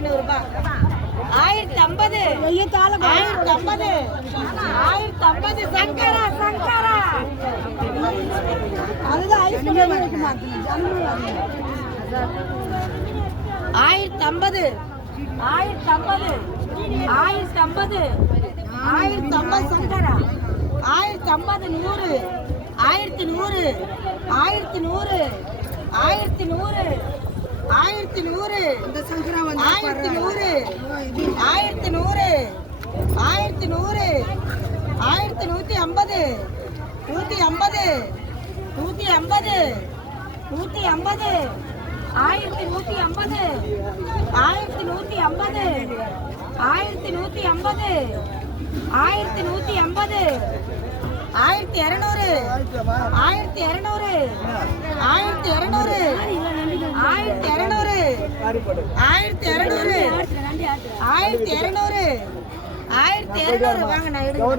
1500 ரூபாய். 1050 1050 1050 சங்கரா சங்கரா. அதுதான் 1050 1050 சங்கரா. 1050 100 1100 1100 1100 1100 இந்த சங்கரா வந்து 1100 1100 1100 1150 150 150 150 1150 1150 1150 1150 1200 1200 1200 1200 1200 1200 வாங்க நான் எடுக்கிறேன்.